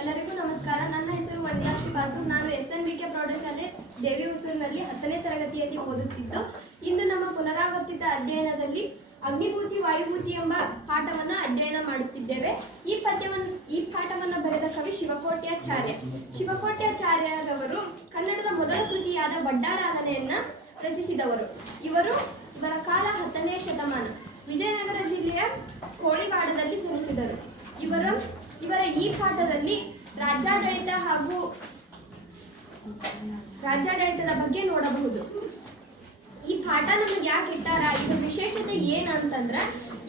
ಎಲ್ಲರಿಗೂ ನಮಸ್ಕಾರ. ನನ್ನ ಹೆಸರು ವನಿಲಾಕ್ಷಿ ಬಾಸು. ನಾನು SNBK ಪ್ರೌಢಶಾಲೆ ದೇವಿ ಹೊಸೂರಿನಲ್ಲಿ 10ನೇ ತರಗತಿಯಲ್ಲಿ ಓದುತ್ತಿದ್ದು, ಇಂದು ನಮ್ಮ ಪುನರಾವರ್ತಿತ ಅಧ್ಯಯನದಲ್ಲಿ ಅಗ್ನಿಭೂತಿ ವಾಯುಭೂತಿ ಎಂಬ ಪಾಠವನ್ನು ಅಧ್ಯಯನ ಮಾಡುತ್ತಿದ್ದೇವೆ. ಈ ಪಾಠವನ್ನು ಬರೆದ ಕವಿ ಶಿವಕೋಟ್ಯಾಚಾರ್ಯರವರು ಕನ್ನಡದ ಮೊದಲ ಕೃತಿಯಾದ ಬಡ್ಡಾರಾಧನೆಯನ್ನ ರಚಿಸಿದವರು. ಇವರ ಕಾಲ 10ನೇ ಶತಮಾನ. ವಿಜಯನಗರ ಜಿಲ್ಲೆಯ ಕೋಳಿವಾಡದಲ್ಲಿ ಜನಿಸಿದರು. ಇವರ ಈ ಪಾಠದಲ್ಲಿ ರಾಜ್ಯಾಡಳಿತದ ಬಗ್ಗೆ ನೋಡಬಹುದು. ಈ ಪಾಠ ನಮಗೆ ಯಾಕೆ ಇಟ್ಟಾರ, ಇದರ ವಿಶೇಷತೆ ಏನಂತಂದ್ರೆ,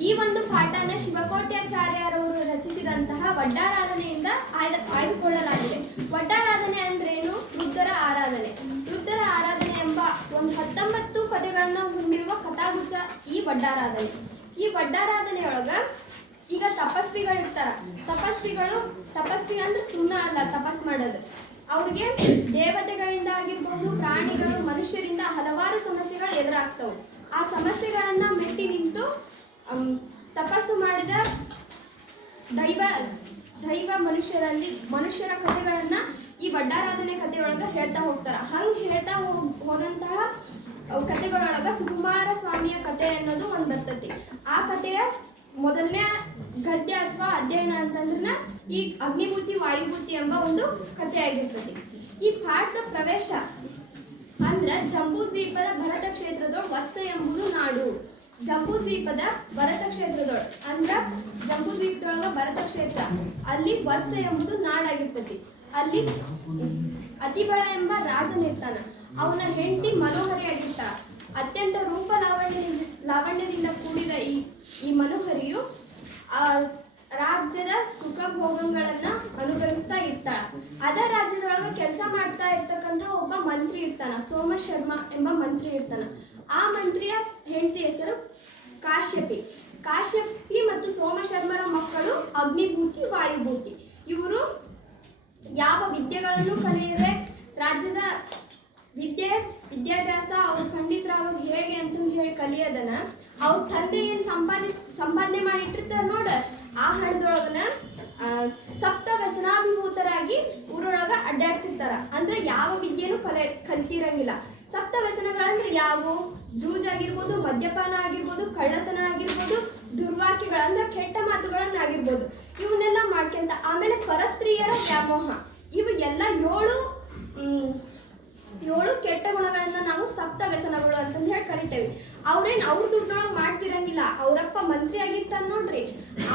ಈ ಒಂದು ಪಾಠನ ಶಿವಕೋಟ್ಯಾಚಾರ್ಯರವರು ರಚಿಸಿದಂತಹ ವಡ್ಡಾರಾಧನೆಯಿಂದ ಆಯ್ದುಕೊಳ್ಳಲಾಗಿದೆ. ವಡ್ಡಾರಾಧನೆ ಅಂದ್ರೇನು? ವೃದ್ಧರ ಆರಾಧನೆ. ವೃದ್ಧರ ಆರಾಧನೆ ಎಂಬ ಒಂದು 19 ಕಥೆಗಳನ್ನು ಹೊಂದಿರುವ ಕಥಾಗುಚ್ಛ ಈ ವಡ್ಡಾರಾಧನೆ. ಈ ವಡ್ಡಾರಾಧನೆಯೊಳಗ ಈಗ ತಪಸ್ವಿಗಳಿರ್ತಾರ. ತಪಸ್ವಿ ಅಂದ್ರೆ ಸುಮ್ಮನೆ ಅಲ್ಲ ತಪಸ್ ಮಾಡೋದು. ಅವ್ರಿಗೆ ದೇವತೆಗಳಿಂದ ಆಗಿರ್ಬೋದು, ಪ್ರಾಣಿಗಳು, ಮನುಷ್ಯರಿಂದ ಹಲವಾರು ಸಮಸ್ಯೆಗಳು ಎದುರಾಗ್ತವೆ. ಆ ಸಮಸ್ಯೆಗಳನ್ನ ಮೆಟ್ಟಿ ನಿಂತು ತಪಸ್ಸು ಮಾಡಿದ ದೈವ ಮನುಷ್ಯರ ಕಥೆಗಳನ್ನ ಈ ವಡ್ಡಾರಾಧನೆ ಕಥೆಯೊಳಗ ಹೇಳ್ತಾ ಹೋಗ್ತಾರ. ಹಂಗೆ ಹೇಳ್ತಾ ಹೋದಂತಹ ಕಥೆಗಳೊಳಗ ಸುಕುಮಾರ ಸ್ವಾಮಿಯ ಕಥೆ ಅನ್ನೋದು ಒಂದು ಬರ್ತೈತಿ. ಆ ಕಥೆಯ ಮೊದಲನೇ ಗದ್ಯ ಅಥವಾ ಅಧ್ಯಯನ ಅಂತಂದ್ರೆ ಈ ಅಗ್ನಿಭೂತಿ ವಾಯುಭೂತಿ ಎಂಬ ಒಂದು ಕಥೆ ಆಗಿರ್ತದೆ. ಈ ಪಾಠದ ಪ್ರವೇಶ ಅಂದ್ರ ಜಂಬೂದ್ವೀಪದ ಭರತ ಕ್ಷೇತ್ರದೊಳಗೆ ವತ್ಸ ಎಂಬುದು ನಾಡು. ಜಂಬೂದ್ವೀಪದ ಭರತ ಕ್ಷೇತ್ರದೊಳಗೆ ಅಂದ್ರ ಜಂಬೂದ್ವೀಪದೊಳಗ ಭರತ ಕ್ಷೇತ್ರ, ಅಲ್ಲಿ ವತ್ಸ ಎಂಬುದು ನಾಡಾಗಿರ್ತತಿ. ಅಲ್ಲಿ ಅತಿಬಳ ಎಂಬ ರಾಜನಿರ್ತಾನ. ಅವನ ಹೆಂಡತಿ ಮನೋಹರಿ ಆಗಿರ್ತಾಳ. ಅತ್ಯಂತ ರೂಪ ಲಾವಣ್ಯದಿಂದ ಕೂಡಿದ ಈ ಮನೋಹರಿಯು ರಾಜ್ಯದ ಸುಖ ಭೋಗಗಳನ್ನ ಅನುಭವಿಸ್ತಾ ಇರ್ತಾಳ. ಅದ ರಾಜ್ಯದೊಳಗ ಕೆಲಸ ಮಾಡ್ತಾ ಇರ್ತಕ್ಕಂಥ ಒಬ್ಬ ಮಂತ್ರಿ ಇರ್ತಾನ, ಸೋಮಶರ್ಮ ಎಂಬ ಮಂತ್ರಿ ಇರ್ತಾನ. ಆ ಮಂತ್ರಿಯ ಹೆಂಡತಿ ಹೆಸರು ಕಾಶ್ಯಪಿ ಮತ್ತು ಸೋಮಶರ್ಮರ ಮಕ್ಕಳು ಅಗ್ನಿಭೂತಿ ವಾಯುಭೂತಿ. ಇವರು ಯಾವ ವಿದ್ಯೆಗಳನ್ನು ಕಲಿಯದೆ ರಾಜ್ಯದ ವಿದ್ಯಾಭ್ಯಾಸ ಅವ್ರು ಪಂಡಿತರಾಗೋದು ಹೇಗೆ ಅಂತಂದು ಹೇಳಿ ಕಲಿಯೋದನ್ನ ಅವ್ರ ತಂದೆ ಏನ್ ಸಂಪಾದನೆ ಮಾಡಿಟ್ಟಿರ್ತಾರ ನೋಡ, ಆ ಹಣದೊಳಗನ ಸಪ್ತ ವ್ಯಸನಾಭಿಭೂತರಾಗಿ ಊರೊಳಗ ಅಡ್ಡಾಡ್ತಿರ್ತಾರ. ಅಂದ್ರೆ ಯಾವ ವಿದ್ಯೆನೂ ಕಲ್ತಿರಂಗಿಲ್ಲ. ಸಪ್ತ ವ್ಯಸನಗಳಂದ್ರೆ ಯಾವುವು? ಜೂಜಾಗಿರ್ಬೋದು, ಮದ್ಯಪಾನ ಆಗಿರ್ಬೋದು, ಕಳ್ಳತನ ಆಗಿರ್ಬೋದು, ದುರ್ವಾಕ್ಯಗಳ ಅಂದ್ರೆ ಕೆಟ್ಟ ಮಾತುಗಳನ್ನ ಆಗಿರ್ಬೋದು, ಇವನ್ನೆಲ್ಲ ಮಾಡ್ಕೊಂತ ಆಮೇಲೆ ಪರಸ್ತ್ರೀಯರ ವ್ಯಾಮೋಹ. ಇವು ಎಲ್ಲ ಏಳು ಕೆಟ್ಟ ಗುಣಗಳನ್ನ ನಾವು ಸಪ್ತ ವ್ಯಸನಗಳು ಅಂತಂದು ಹೇಳಿ ಕರಿತೇವೆ. ಅವ್ರ ದುಡ್ಡೊಳಗೆ ಮಾಡ್ತಿರಂಗಿಲ್ಲ. ಅವರಪ್ಪ ಮಂತ್ರಿ ಆಗಿರ್ತಾರ ನೋಡ್ರಿ,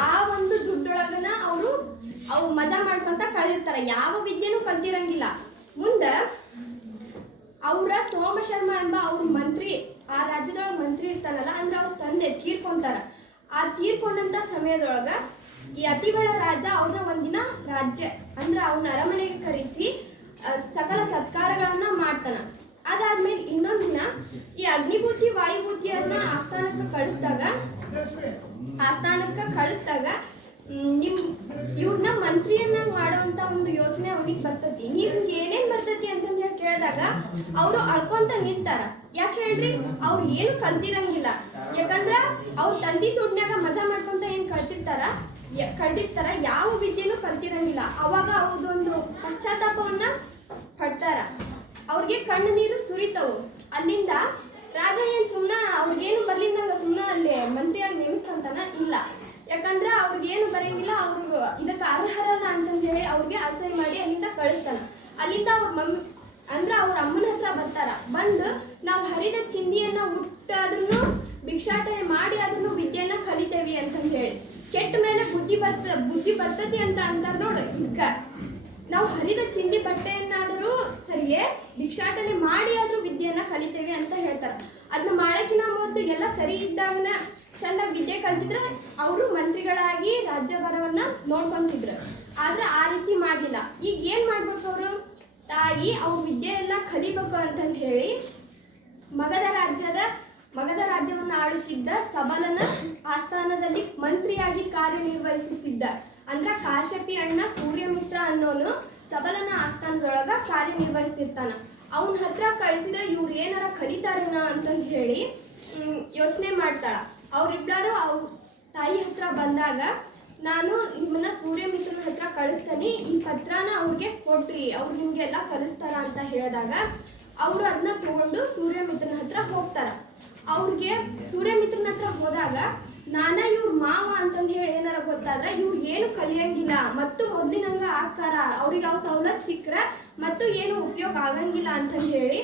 ಆ ಒಂದು ದುಡ್ಡೊಳಗನ ಅವ್ರು ಮಜಾ ಮಾಡ್ಕೊಂತ ಕಳೆದಿರ್ತಾರ. ಯಾವ ವಿದ್ಯೆನೂ ಕಲ್ತಿರಂಗಿಲ್ಲ. ಮುಂದೆ ಅವರ ಸೋಮಶರ್ಮ ಎಂಬ ಅವ್ರ ಮಂತ್ರಿ, ಆ ರಾಜ್ಯದೊಳಗೆ ಮಂತ್ರಿ ಇರ್ತಾನಲ್ಲ, ಅಂದ್ರೆ ಅವ್ರ ತಂದೆ ತೀರ್ಕೊಂತಾರ. ಆ ತೀರ್ಕೊಂಡಂತ ಸಮಯದೊಳಗ ಈ ಅತಿಗಳ ರಾಜ ಅವ್ರನ್ನ ಒಂದಿನ ರಾಜ್ಯ ಅಂದ್ರೆ ಅವನ ಅರಮನೆಗೆ ಕರೆಸಿ ಸಕಲ ಸತ್ಕಾರಗಳನ್ನ ಮಾಡ್ತಾನ. ಅದಾದ್ಮೇಲೆ ಇನ್ನೊಂದ್ ದಿನ ಈ ಅಗ್ನಿಭೂತಿ ವಾಯುಭೂತಿಯನ್ನ ಆಸ್ಥಾನಕ್ಕೆ ಕಳಿಸ್ದಾಗ ಇವ್ರನ್ನ ಮಂತ್ರಿಯನ್ನ ಮಾಡುವಂತ ಒಂದು ಯೋಚನೆ ಅವ್ರಿಗೆ ಬರ್ತತಿ. ನಿಮ್ಗೆ ಏನೇನ್ ಬರ್ತತಿ ಅಂತಂದ್ ಹೇಳಿ ಕೇಳಿದಾಗ ಅವ್ರು ಅಳ್ಕೊಂತ ನಿಲ್ತಾರ. ಯಾಕೆ ಹೇಳ್ರಿ? ಅವ್ರು ಏನು ಕಲ್ತಿರಂಗಿಲ್ಲ. ಯಾಕಂದ್ರ ಅವ್ರ ತಂದಿ ದುಡ್ನ್ಯಾಗ ಮಜಾ ಮಾಡ್ಕೊಂತ ಏನ್ ಕಳ್ದಿರ್ತಾರ, ಯಾವ ವಿದ್ಯೆನೂ ಕಲ್ತಿರಂಗಿಲ್ಲ. ಅವಾಗ ಅವ್ರದೊಂದು ಪಶ್ಚಾತ್ತಾಪವನ್ನ ಪಡ್ತಾರ. ಅವ್ರಿಗೆ ಕಣ್ಣು ನೀರು ಸುರಿತವು. ಅಲ್ಲಿಂದ ರಾಜ ಏನ್ ಅವ್ರಿಗೇನು ಬರ್ಲಿಂದಂಗ ಸುಮ್ಮನೆ ಅಲ್ಲಿ ಮಂತ್ರಿಯಾಗಿ ನೇಮಿಸ್ಕೊಂತಾನ ಇಲ್ಲ. ಯಾಕಂದ್ರೆ ಅವ್ರಿಗೇನು ಬರಂಗಿಲ್ಲ, ಅವ್ರಿಗೆ ಇದಕ್ಕೆ ಅರ್ಹರಲ್ಲ ಅಂತಂದು ಹೇಳಿ ಅವ್ರಿಗೆ ಅಸಹ್ಯ ಮಾಡಿ ಅಲ್ಲಿಂದ ಕಳಿಸ್ತಾನ. ಅಲ್ಲಿಂದ ಅವ್ರ ಅಮ್ಮನ ಹತ್ರ ಬರ್ತಾರ. ಬಂದು ನಾವು ಹರಿದ ಚಿಂದಿಯನ್ನ ಹುಟ್ಟಾದ್ರೂ ಭಿಕ್ಷಾಟನೆ ಮಾಡಿ ಆದ್ರೂ ವಿದ್ಯೆಯನ್ನ ಕಲಿತೇವಿ ಅಂತಂದು ಹೇಳಿ, ಕೆಟ್ಟ ಮೇಲೆ ಬುದ್ಧಿ ಬರ್ತತಿ ಅಂತ ಅಂತಾರ ನೋಡು. ಇದಕ್ಕ ನಾವು ಹರಿದ ಚಿಂದಿ ಬಟ್ಟೆಯನ್ನಾದರೂ ಸರಿಯೇ ಭಿಕ್ಷಾಟನೆ ಮಾಡಿ ಆದ್ರೂ ವಿದ್ಯೆಯನ್ನ ಕಲಿತೇವೆ ಅಂತ ಹೇಳ್ತಾರ. ಅದನ್ನ ಮಾಡಕ್ಕಿನ ಮೊದಲು ಎಲ್ಲ ಸರಿ ಇದ್ದಾಗನ ಚಂದ ವಿದ್ಯೆ ಕಲ್ತಿದ್ರೆ ಅವರು ಮಂತ್ರಿಗಳಾಗಿ ರಾಜ್ಯಭಾರವನ್ನ ನೋಡ್ಕೊಂತಿದ್ರು. ಆದ್ರೆ ಆ ರೀತಿ ಮಾಡ್ಲಿಲ್ಲ. ಈಗ ಏನ್ ಮಾಡ್ಬೇಕು? ಅವರು ಅವ್ರ ವಿದ್ಯೆ ಎಲ್ಲ ಕಲಿಬೇಕು ಅಂತಂದು ಹೇಳಿ ಮಗಧ ರಾಜ್ಯವನ್ನು ಆಳುತ್ತಿದ್ದ ಸಬಲನ ಆಸ್ಥಾನದಲ್ಲಿ ಮಂತ್ರಿಯಾಗಿ ಕಾರ್ಯನಿರ್ವಹಿಸುತ್ತಿದ್ದ. ಅಂದ್ರ ಕಾಶ್ಯಪಿ ಅಣ್ಣ ಸೂರ್ಯಮಿತ್ರ ಅನ್ನೋನು ಸಬಲನ ಆಸ್ಥಾನದೊಳಗ ಕಾರ್ಯನಿರ್ವಹಿಸ್ತಿರ್ತಾನ. ಅವನ ಹತ್ರ ಕಳಿಸಿದ್ರೆ ಇವ್ರು ಏನಾರ ಕಲಿತಾರೇನ ಅಂತಂದು ಹೇಳಿ ಯೋಚನೆ ಮಾಡ್ತಾಳ. ಅವರಿಬ್ಬರು ತಾಯಿ ಹತ್ರ ಬಂದಾಗ ನಾನು ನಿಮ್ಮನ್ನ ಸೂರ್ಯಮಿತ್ರನ ಕಳಿಸ್ತಾನೆ, ಈ ಪತ್ರನ ಅವ್ರಿಗೆ ಕೊಡ್ರಿ, ಅವ್ರು ನಿಮ್ಗೆಲ್ಲ ಕಲಿಸ್ತಾರ ಅಂತ ಹೇಳಿದಾಗ ಅವರು ಅದನ್ನ ತಗೊಂಡು ಸೂರ್ಯಮಿತ್ರನ ಹತ್ರ ಹೋಗ್ತಾರ. ಅವ್ರಿಗೆ ಸೂರ್ಯಮಿತ್ರನ ಹತ್ರ ಹೋದಾಗ ನಾನಾ ಇವ್ರ ಮಾವ ಅಂತಂದು ಹೇಳಿ ಏನಾರ ಗೊತ್ತಾದ್ರೆ ಇವ್ರು ಏನು ಕಲಿಯಂಗಿಲ್ಲ ಮತ್ತು ಮೊದಲಿನಂಗ ಆಕಾರ, ಅವ್ರಿಗೆ ಯಾವ ಸವಲತ್ತು ಸಿಕ್ಕ್ರ ಮತ್ತು ಏನು ಉಪಯೋಗ ಆಗಂಗಿಲ್ಲ ಅಂತಂದು ಹೇಳಿ,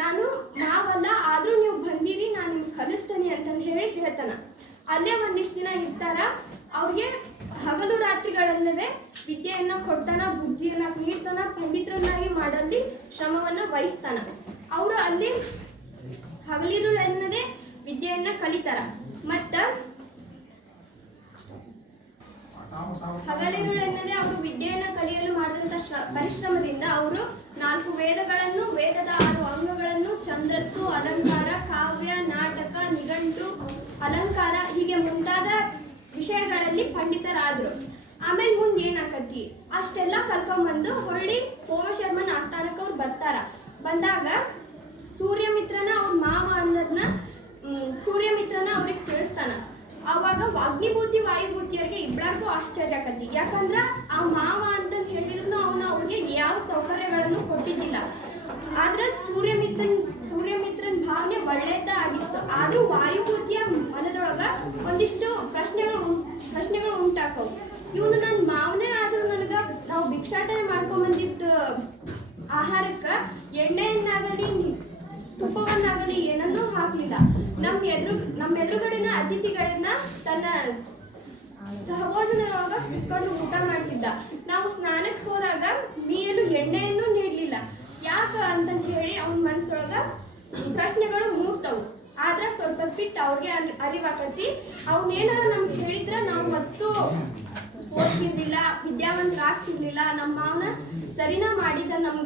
ನಾನು ಮಾವಲ್ಲ ಆದ್ರೂ ನೀವು ಬಂದಿರಿ, ನಾನು ನಿಮ್ಗೆ ಕಲಿಸ್ತೀನಿ ಅಂತಂದು ಹೇಳಿ ಹೇಳ್ತಾನ. ಅಲ್ಲೇ ಒಂದಿಷ್ಟು ದಿನ ಇರ್ತಾರ. ಅವ್ರಿಗೆ ಹಗಲು ರಾತ್ರಿಗಳಲ್ಲದೆ ವಿದ್ಯೆಯನ್ನ ಕೊಡ್ತಾನ, ಬುದ್ಧಿಯನ್ನ ನೀಡ್ತಾನ, ಪಂಡಿತರನ್ನಾಗಿ ಮಾಡಲ್ಲಿ ಶ್ರಮವನ್ನ ವಹಿಸ್ತಾನ. ಅವರು ಅಲ್ಲಿ ಹಗಲಿರುಳು ಎನ್ನದೇ ವಿದ್ಯೆಯನ್ನ ಕಲಿತಾರ. ಮತ್ತ ಹಗಲಿರುಳು ಎನ್ನದೇ ಅವರು ವಿದ್ಯೆಯನ್ನ ಕಲಿಯಲು ಮಾಡಿದಂತ ಪರಿಶ್ರಮದಿಂದ ಅವರು 4 ವೇದಗಳನ್ನು, ವೇದದ 6 ಅಂಗಗಳನ್ನು, ಛಂದಸ್ಸು, ಅಲಂಕಾರ, ಕಾವ್ಯ, ನಾಟಕ, ನಿಘಂಟು, ಅಲಂಕಾರ ಹೀಗೆ ಮುಂತಾದ ವಿಷಯಗಳಲ್ಲಿ ಪಂಡಿತರಾದ್ರು. ಆಮೇಲೆ ಮುಂದೆ ಏನಾಕತಿ, ಅಷ್ಟೆಲ್ಲ ಕಲ್ಕೊಂಡ್ಬಂದು ಹೊಳ್ಳಿ ಸೋಮಶರ್ಮನ ಆಸ್ಥಾನಕ್ಕೆ ಅವ್ರು ಬರ್ತಾರ. ಬಂದಾಗ ಸೂರ್ಯಮಿತ್ರನ ಅವ್ರ ಮಾವ ಅನ್ನೋದನ್ನ ಸೂರ್ಯಮಿತ್ರನ ಅವ್ರಿಗೆ ತಿಳಿಸ್ತಾನ. ಆವಾಗ ಅಗ್ನಿಭೂತಿ ವಾಯುಭೂತಿಯರಿಗೆ ಇಬ್ಬರಿಗೂ ಆಶ್ಚರ್ಯ ಆಕತಿ. ಯಾಕಂದ್ರ ಆ ಮಾವ ಅಂತಂದು ಹೇಳಿದ್ರು ಅವ್ರಿಗೆ ಯಾವ ಸೌಕರ್ಯಗಳನ್ನು ಕೊಟ್ಟಿದ್ದಿಲ್ಲ. ಆದ್ರೆ ಸೂರ್ಯಮಿತ್ರನ್ ಭಾವನೆ ಒಳ್ಳೇದ ಆಗಿತ್ತು. ಆದ್ರೂ ವಾಯುಭೂತಿಯ ಮನದೊಳಗ ಒಂದಿಷ್ಟು ಪ್ರಶ್ನೆಗಳು ಉಂಟಾಕವು. ಇವನು ನನ್ನ ಮಾವನೇ ಆದ್ರೂ ನನಗ ನಾವು ಭಿಕ್ಷಾಟನೆ ಮಾಡ್ಕೊಂಬಂದಿದ್ದ ಆಹಾರಕ್ಕ ಎಣ್ಣೆಯನ್ನಾಗಲಿ ತುಪ್ಪವನ್ನಾಗಲಿ ಏನನ್ನೂ ಹಾಕ್ಲಿಲ್ಲ. ನಮ್ಮ ಎದುರುಗಡೆನ ಅತಿಥಿಗಳನ್ನ ತನ್ನ ಸಹಭೋಜನದೊಳಗ ಕುತ್ಕೊಂಡು ಊಟ ಮಾಡ್ತಿದ್ದ. ನಾವು ಸ್ನಾನಕ್ಕೆ ಹೋದಾಗ ಮೀಯಲು ಎಣ್ಣೆಯನ್ನು ನೀಡಲಿಲ್ಲ. ಯಾಕ ಅಂತಂದು ಹೇಳಿ ಅವನ ಮನಸ್ಸೊಳಗ ಪ್ರಶ್ನೆಗಳು ಮೂಡ್ತವು. ಆದ್ರೆ ಸ್ವಲ್ಪ ಬಿಟ್ಟು ಅವ್ರಿಗೆ ಅರಿವಾಕತಿ, ಅವನೇನಾರ ನಮ್ಗೆ ಹೇಳಿದ್ರ ನಾವು ಮತ್ತು ಓದ್ತಿರ್ಲಿಲ್ಲ, ವಿದ್ಯಾವಂತರಾಗ್ತಿರ್ಲಿಲ್ಲ, ನಮ್ಮ ಮಾವನ ಸರಿನಾ ಮಾಡಿದ ನಮ್ಗೆ